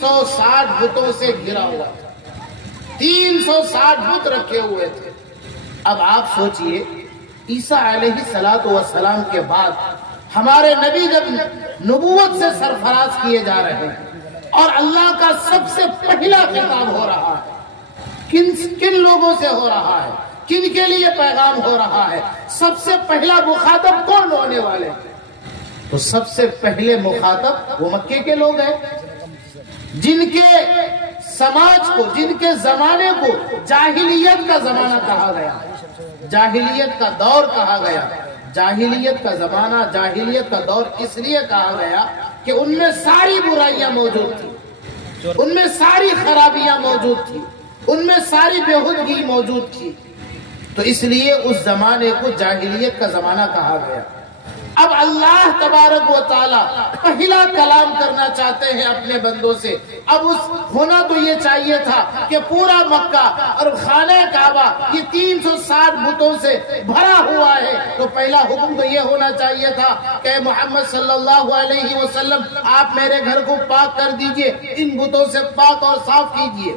360 بتوں سے گھرا ہوا تھا، 360 بت رکھے ہوئے تھے۔ اب آپ سوچئے عیسیٰ علیہ السلام کے بعد ہمارے نبی جب نبوت سے سرفراز کیے جا رہے ہیں اور اللہ کا سب سے پہلا خطاب ہو رہا ہے، کن لوگوں سے ہو رہا ہے، کن کے لیے پیغام ہو رہا ہے، سب سے پہلا مخاطب کون ہونے والے ہیں؟ تو سب سے پہلے مخاطب وہ مکے کے لوگ ہیں، جن کے سماج کو، جن کے زمانے کو جاہلیت کا زمانہ کہا گیا، جاہلیت کا دور کہا گیا۔ جاہلیت کا زمانہ، جاہلیت کا دور اس لیے کہا گیا کہ ان میں ساری برائیاں موجود تھی، ان میں ساری خرابیاں موجود تھی، ان میں ساری بےہودگی موجود تھی، تو اس لیے اس زمانے کو جاہلیت کا زمانہ کہا گیا۔ اب اللہ تبارک و تعالی پہلا کلام کرنا چاہتے ہیں اپنے بندوں سے۔ اب ہونا تو یہ چاہیے تھا کہ پورا مکہ اور خانہ کعبہ یہ 360 بتوں سے بھرا ہوا ہے، تو پہلا حکم تو یہ ہونا چاہیے تھا کہ محمد صلی اللہ علیہ وسلم آپ میرے گھر کو پاک کر دیجئے، ان بتوں سے پاک اور صاف کیجئے۔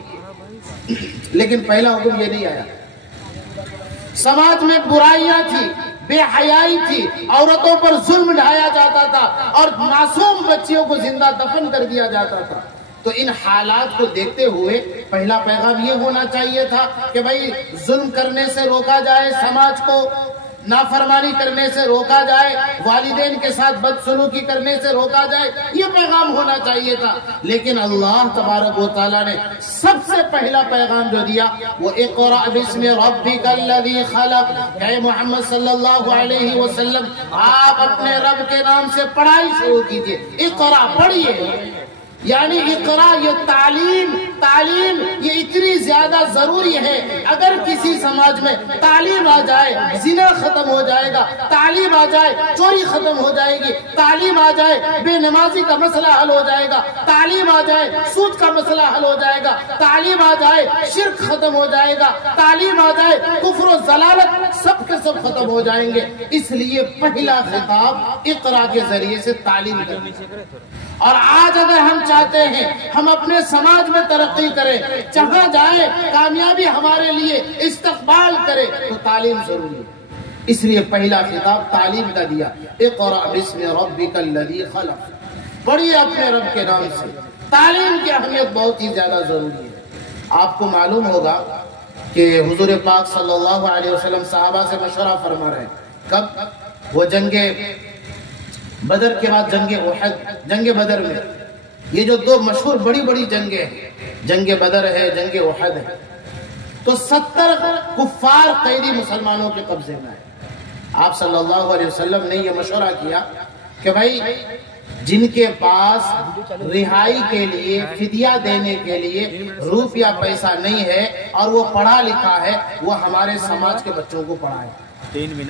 لیکن پہلا حکم یہ نہیں آیا۔ سماج میں برائیاں تھی، بے حیائی تھی، عورتوں پر ظلم ڈھایا جاتا تھا اور معصوم بچیوں کو زندہ دفن کر دیا جاتا تھا۔ تو ان حالات کو دیکھتے ہوئے پہلا پیغام یہ ہونا چاہیے تھا کہ بھائی ظلم کرنے سے روکا جائے، سماج کو نافرمانی کرنے سے روکا جائے، والدین کے ساتھ بدسلوکی کرنے سے روکا جائے، یہ پیغام ہونا چاہیے تھا۔ لیکن اللہ تبارک و تعالیٰ نے سب سے پہلا پیغام جو دیا وہ اقرأ باسم ربک الذی خلق، کہ محمد صلی اللہ علیہ وسلم آپ اپنے رب کے نام سے پڑھائی شروع کیجئے۔ اقرأ پڑھیے، یعنی اقرأ یہ تعلیم یہ اتنی زیادہ ضروری ہے۔ اگر کسی سماج میں تعلیم آ جائے زنا ختم ہو جائے گا، تعلیم آ جائے چوری ختم ہو جائے گی، تعلیم آ جائے بے نمازی کا مسئلہ حل ہو جائے گا، تعلیم آ جائے سود کا مسئلہ حل ہو جائے گا، تعلیم آ جائے شرک ختم ہو جائے گا، تعلیم آ جائے کفر و ضلالت سب کے سب ختم ہو جائیں گے۔ اس لیے پہلا خطاب اقرا کے ذریعے سے تعلیم کرنی چاہیے۔ اور آج اگر ہم چاہتے ہیں ہم اپنے سماج میں ترقی کریں، جہاں جائیں کامیابی ہمارے لیے استقبال کرے، تو تعلیم ضروری ہے۔ اس لیے پہلا خطاب تعلیم کا دیا، اقرأ باسم ربک الذی خلق، پڑھیے اپنے رب کے نام سے۔ تعلیم کی اہمیت بہت ہی زیادہ ضروری ہے۔ آپ کو معلوم ہوگا کہ حضور پاک صلی اللہ علیہ وسلم صحابہ سے مشورہ فرما رہے ہیں، کب؟ وہ جنگ بدر کے بعد جنگ احد، جنگ بدر میں یہ جو دو مشہور بڑی بڑی جنگیں ہیں، جنگ بدر ہے، جنگ احد ہے، تو 70 کفار قیدی مسلمانوں کے قبضے میں ہے۔ آپ صلی اللہ علیہ وسلم نے یہ مشورہ کیا کہ بھائی جن کے پاس رہائی کے لیے، فدیہ دینے کے لیے روپیہ پیسہ نہیں ہے اور وہ پڑھا لکھا ہے، وہ ہمارے سماج کے بچوں کو پڑھائے۔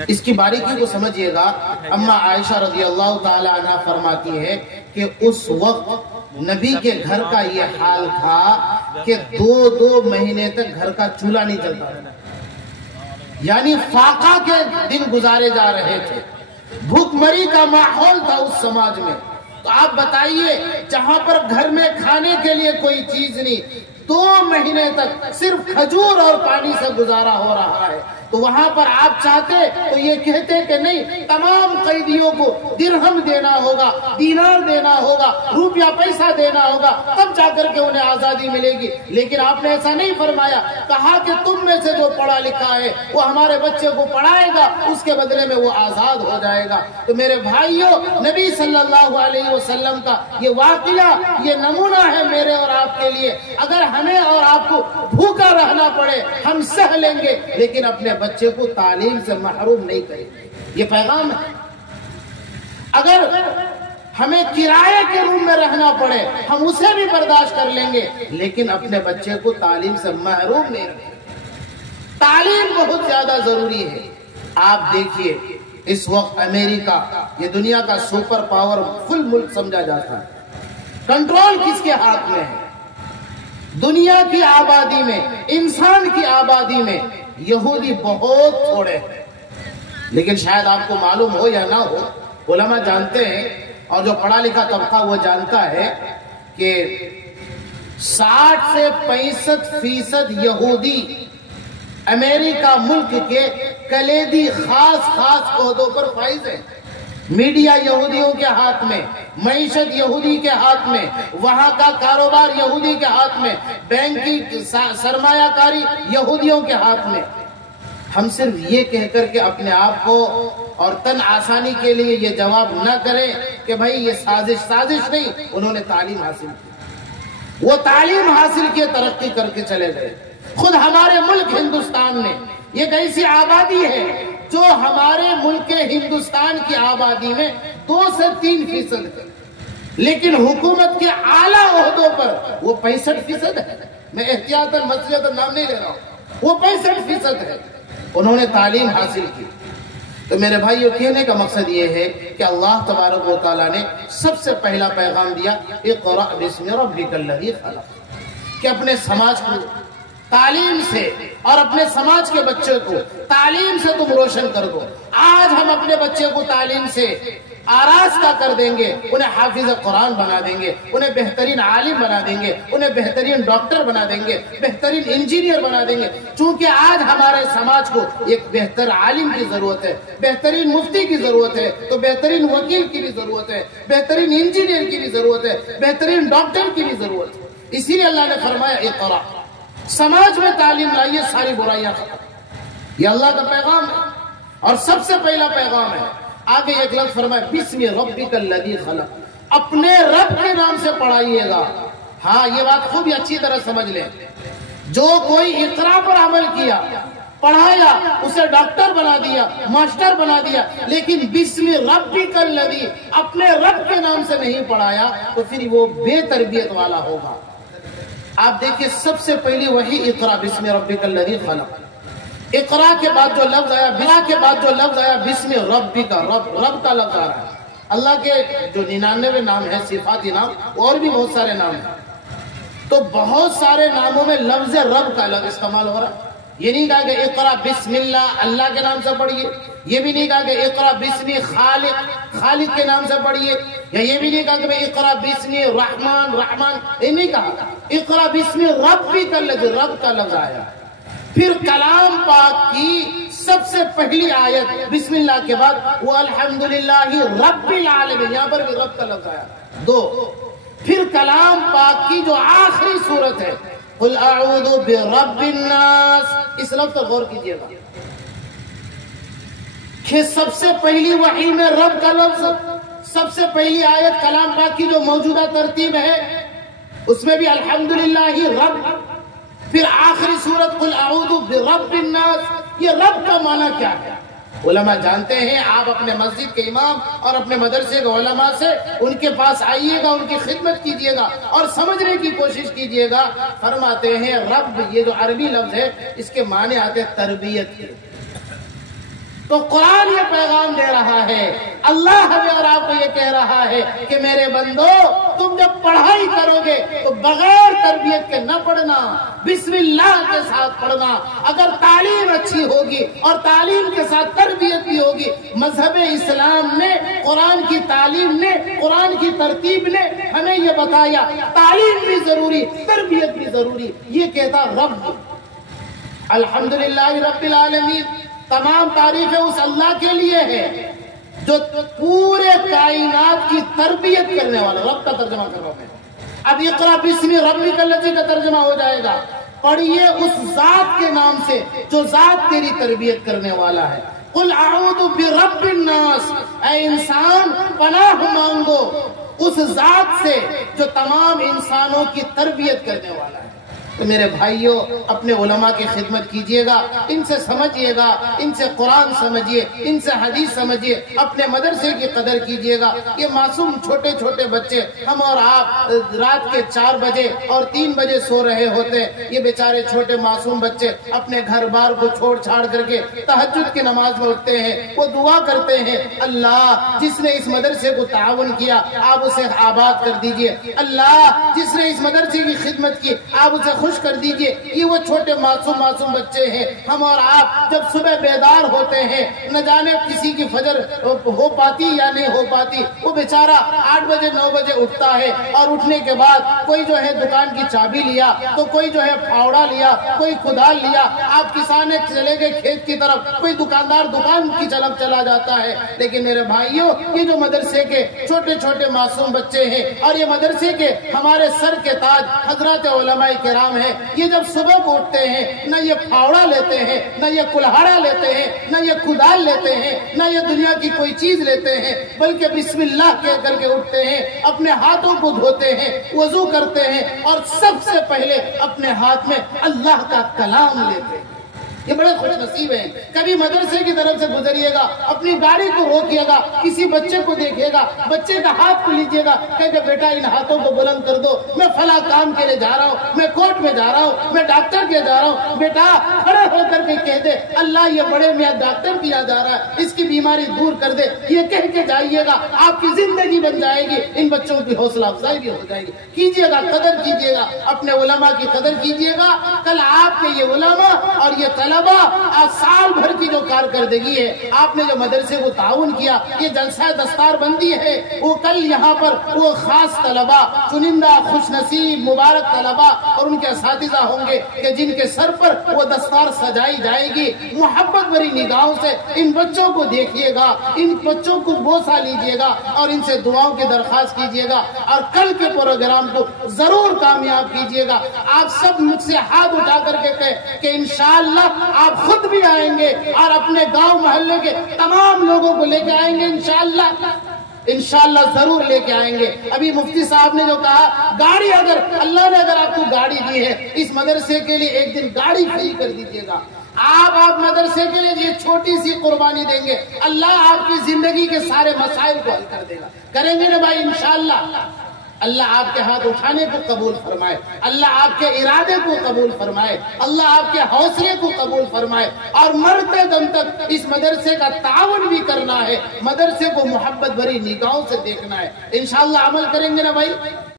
اس کی باریکی کو سمجھیے گا۔ اما عائشہ رضی اللہ تعالی عنہ فرماتی ہے کہ اس وقت نبی کے گھر کا یہ حال تھا کہ 2 مہینے تک گھر کا چولہا نہیں جلتا تھا، یعنی فاقہ کے دن گزارے جا رہے تھے، بھوک مری کا ماحول تھا اس سماج میں۔ تو آپ بتائیے جہاں پر گھر میں کھانے کے لیے کوئی چیز نہیں، 2 مہینے تک صرف کھجور اور پانی سے گزارا ہو رہا ہے، تو وہاں پر آپ چاہتے تو یہ کہتے کہ نہیں، تمام قیدیوں کو درہم دینا ہوگا، دینار دینا ہوگا، روپیہ پیسہ دینا ہوگا، تب جا کر کے انہیں آزادی ملے گی۔ لیکن آپ نے ایسا نہیں فرمایا، کہا کہ تم میں سے جو پڑھا لکھا ہے وہ ہمارے بچے کو پڑھائے گا، اس کے بدلے میں وہ آزاد ہو جائے گا۔ تو میرے بھائیوں، نبی صلی اللہ علیہ وسلم کا یہ واقعہ، یہ نمونہ ہے میرے اور آپ کے لیے۔ اگر ہمیں اور آپ کو بھوکا رہنا پڑے ہم سہ لیں گے، لیکن اپنے بچے کو تعلیم سے محروم نہیں کریں گے۔ یہ پیغام ہے۔ اگر ہمیں کرائے کے روم میں رہنا پڑے ہم اسے بھی برداشت کر لیں گے، لیکن اپنے بچے کو تعلیم سے محروم نہیں رکھیں گے۔ تعلیم بہت زیادہ ضروری ہے۔ آپ دیکھیے اس وقت امریکہ یہ دنیا کا سپر پاور فل ملک سمجھا جاتا ہے، کنٹرول کس کے ہاتھ میں ہے؟ دنیا کی آبادی میں، انسان کی آبادی میں یہودی بہت تھوڑے ہیں، لیکن شاید آپ کو معلوم ہو یا نہ ہو، علماء جانتے ہیں اور جو پڑھا لکھا طبقہ وہ جانتا ہے کہ 60 سے 65% یہودی امریکہ ملک کے کلیدی خاص عہدوں پر فائز ہیں۔ میڈیا یہودیوں کے ہاتھ میں، معیشت یہودی کے ہاتھ میں، وہاں کا کاروبار یہودی کے ہاتھ میں، بینکنگ سرمایہ کاری یہودیوں کے ہاتھ میں۔ ہم صرف یہ کہہ کر کے اپنے آپ کو اور تن آسانی کے لیے یہ جواب نہ کریں کہ بھائی یہ سازش نہیں، انہوں نے تعلیم حاصل کی، وہ تعلیم حاصل کی ترقی کر کے چلے گئے۔ خود ہمارے ملک ہندوستان میں ایک ایسی آبادی ہے جو ہمارے ملک ہندوستان کی آبادی میں 2 سے 3% ہے، لیکن حکومت کے اعلیٰ عہدوں پر وہ 65% ہے۔ میں احتیاطاً مسئلہ نام نہیں لے رہا ہوں، وہ 65% ہے، انہوں نے تعلیم حاصل کی۔ تو میرے بھائیو، کہنے کا مقصد یہ ہے کہ اللہ تبارک و تعالیٰ نے سب سے پہلا پیغام دیا اقرأ باسم ربک الذی خلق، کہ اپنے سماج کو تعلیم سے اور اپنے سماج کے بچے کو تعلیم سے تم روشن کر دو۔ آج ہم اپنے بچے کو تعلیم سے آراستہ کر دیں گے، انہیں حافظ قرآن بنا دیں گے، انہیں بہترین عالم بنا دیں گے، انہیں بہترین ڈاکٹر بنا دیں گے، بہترین انجینئر بنا دیں گے۔ چونکہ آج ہمارے سماج کو ایک بہتر عالم کی ضرورت ہے، بہترین مفتی کی ضرورت ہے، تو بہترین وکیل کی بھی ضرورت ہے، بہترین انجینئر کی بھی ضرورت ہے، بہترین ڈاکٹر کی بھی ضرورت ہے۔ اسی لیے اللہ نے فرمایا اقرأ، سماج میں تعلیم لائیے، ساری برائیاں ختم۔ یہ اللہ کا پیغام ہے اور سب سے پہلا پیغام ہے۔ آگے ایک لفظ فرمایا بسم ربک الذی خلق، اپنے رب کے نام سے پڑھائیے گا۔ ہاں، یہ بات خوب اچھی طرح سمجھ لیں، جو کوئی اقرا پر عمل کیا، پڑھایا، اسے ڈاکٹر بنا دیا، ماسٹر بنا دیا، لیکن بسم ربک الذی اپنے رب کے نام سے نہیں پڑھایا، تو پھر وہ بے تربیت والا ہوگا۔ آپ دیکھیں، سب سے پہلی وہی اقرا بسم ربک الذی خلق، اقرا کے بعد جو لفظ آیا بسم ربک، رب کا لفظ آ رہا ہے۔ اللہ کے جو 99 نام ہے، صفاتی نام، اور بھی بہت سارے نام ہیں، تو بہت سارے ناموں میں لفظ رب کا لفظ استعمال ہو رہا ہے۔ یہ نہیں کہا کہ اقرا بسم اللہ کے نام سے پڑھیے، یہ بھی نہیں کہا کہ اقرا بسم خالق کے نام سے پڑھیے، یا یہ بھی نہیں کہا کہ اقرا بسم رحمان، یہ نہیں کہا، اقرا بسم ربک الذی، رب کا لفظ آیا۔ پھر کلام پاک کی سب سے پہلی آیت بسم اللہ کے بعد وہ الحمدللہ رب العالمین، یہاں پر بھی رب کا لفظ آیا۔ 2، پھر کلام پاک کی جو آخری سورت ہے قل اعوذ برب الناس، اس لفظ پر غور کیجئے گا کہ سب سے پہلی وحی میں رب کا لفظ، سب سے پہلی آیت کلام پاک کی جو موجودہ ترتیب ہے اس میں بھی الحمدللہ رب، پھر آخری سورت قل اعوذ برب الناس۔ یہ رب کا معنی کیا ہے؟ علماء جانتے ہیں، آپ اپنے مسجد کے امام اور اپنے مدرسے کے علماء سے ان کے پاس آئیے گا، ان کی خدمت کیجئے گا اور سمجھنے کی کوشش کیجئے گا۔ فرماتے ہیں رب، یہ جو عربی لفظ ہے، اس کے معنی آتے ہیں تربیت کے۔ تو قرآن یہ پیغام دے رہا ہے، اللہ ہمیں اور آپ کو یہ کہہ رہا ہے کہ میرے بندو، تم جب پڑھائی کرو گے تو بغیر تربیت کے نہ پڑھنا، بسم اللہ کے ساتھ پڑھنا۔ اگر تعلیم اچھی ہوگی اور تعلیم کے ساتھ تربیت بھی ہوگی، مذہب اسلام نے، قرآن کی تعلیم نے، قرآن کی ترتیب نے ہمیں یہ بتایا، تعلیم بھی ضروری، تربیت بھی ضروری۔ یہ کہتا رب، الحمدللہ رب العالمین، تمام تعریفیں اس اللہ کے لیے ہے جو پورے کائنات کی تربیت کرنے والا۔ رب کا ترجمہ کر رہا ہوں میں۔ اب اقرا بسم ربک الذی کا ترجمہ ہو جائے گا، پڑھیے اس ذات کے نام سے جو ذات تیری تربیت کرنے والا ہے۔ قل اعوذ برب الناس، اے انسان پناہ مانگو اس ذات سے جو تمام انسانوں کی تربیت کرنے والا ہے۔ تو میرے بھائیوں، اپنے علماء کی خدمت کیجئے گا، ان سے سمجھیے گا، ان سے قرآن سمجھیے، ان سے حدیث سمجھیے، اپنے مدرسے کی قدر کیجئے گا۔ یہ معصوم چھوٹے چھوٹے بچے، ہم اور آپ رات کے 4 بجے اور 3 بجے سو رہے ہوتے ہیں، یہ بیچارے چھوٹے معصوم بچے اپنے گھر بار کو چھوڑ چھاڑ کر کے تہجد کی نماز میں اٹھتے ہیں، وہ دعا کرتے ہیں، اللہ جس نے اس مدرسے کو تعاون کیا آپ اسے آباد کر دیجئے، اللہ جس نے اس مدرسے کی خدمت کی آپ اسے خوش محسوس کر دیجئے یہ وہ چھوٹے معصوم بچے ہیں. ہم اور آپ جب صبح بیدار ہوتے ہیں نہ جانے کسی کی فجر ہو پاتی یا نہیں ہو پاتی، وہ بیچارہ 8 بجے 9 بجے اٹھتا ہے اور اٹھنے کے بعد کوئی جو ہے دکان کی چابی لیا تو کوئی جو ہے پھاوڑا لیا، کوئی کدال لیا، آپ کسان چلے گئے کھیت کی طرف، کوئی دکاندار دکان کی طرف چلا جاتا ہے. لیکن میرے بھائیوں یہ جو مدرسے کے چھوٹے چھوٹے معصوم بچے ہیں اور یہ مدرسے کے ہمارے سر کے تاج حضرات علماء کرام ہیں، یہ جب صبح کو اٹھتے ہیں نہ یہ پھاوڑا لیتے ہیں، نہ یہ کلہاڑا لیتے ہیں، نہ یہ کدال لیتے ہیں، نہ یہ دنیا کی کوئی چیز لیتے ہیں، بلکہ بسم اللہ کہہ کر کے اٹھتے ہیں، اپنے ہاتھوں کو دھوتے ہیں، وضو کرتے ہیں اور سب سے پہلے اپنے ہاتھ میں اللہ کا کلام لیتے ہیں. یہ بڑے خوش نصیب ہیں. کبھی مدرسے کی طرف سے گزریے گا، اپنی گاڑی کو روکیے گا، کسی بچے کو دیکھیے گا، بچے کا ہاتھ کو لیجیے گا، کہے کہ بیٹا ان ہاتھوں کو بلند کر دو، میں فلاں کام کے لیے جا رہا ہوں، میں کورٹ میں جا رہا ہوں، میں ڈاکٹر کے جا رہا ہوں. بیٹا کھڑے ہو کر کے کہہ دے اللہ یہ بڑے میاں ڈاکٹر کیا جا رہا ہے، اس کی بیماری دور کر دے. یہ کہہ کے جائیے گا، آپ کی زندگی بن جائے گی، ان بچوں کی حوصلہ افزائی بھی ہو جائے گی. کیجیے گا، قدر کیجیے گا، اپنے علماء کی قدر کیجیے گا. کل آپ کے یہ علماء اور یہ طلبہ سال بھر کی جو کارکردگی ہے، آپ نے جو مدرسے کو تعاون کیا، یہ جلسہ دستار بندی ہے، وہ کل یہاں پر وہ خاص طلبہ، چنندہ خوش نصیب مبارک طلبہ اور ان کے اساتذہ ہوں گے کہ جن کے سر پر وہ دستار سجائی جائے گی. محبت بھری نگاہوں سے ان بچوں کو دیکھیے گا، ان بچوں کو بوسہ لیجیے گا اور ان سے دعاؤں کی درخواست کیجیے گا اور کل کے پروگرام کو ضرور کامیاب کیجیے گا. آپ سب مجھ سے ہاتھ اٹھا کر کے کہیں کہ انشاءاللہ آپ خود بھی آئیں گے اور اپنے گاؤں محلے کے تمام لوگوں کو لے کے آئیں گے. انشاءاللہ ضرور لے کے آئیں گے. ابھی مفتی صاحب نے جو کہا گاڑی، اگر اللہ نے اگر آپ کو گاڑی دی ہے اس مدرسے کے لیے ایک دن گاڑی فری کر دیجیے گا. آپ مدرسے کے لیے یہ چھوٹی سی قربانی دیں گے، اللہ آپ کی زندگی کے سارے مسائل کو حل کر دے گا. کریں گے نا بھائی انشاءاللہ؟ اللہ آپ کے ہاتھ اٹھانے کو قبول فرمائے، اللہ آپ کے ارادے کو قبول فرمائے، اللہ آپ کے حوصلے کو قبول فرمائے. اور مرتے دم تک اس مدرسے کا تعاون بھی کرنا ہے، مدرسے کو محبت بھری نگاہوں سے دیکھنا ہے. انشاءاللہ عمل کریں گے نا بھائی؟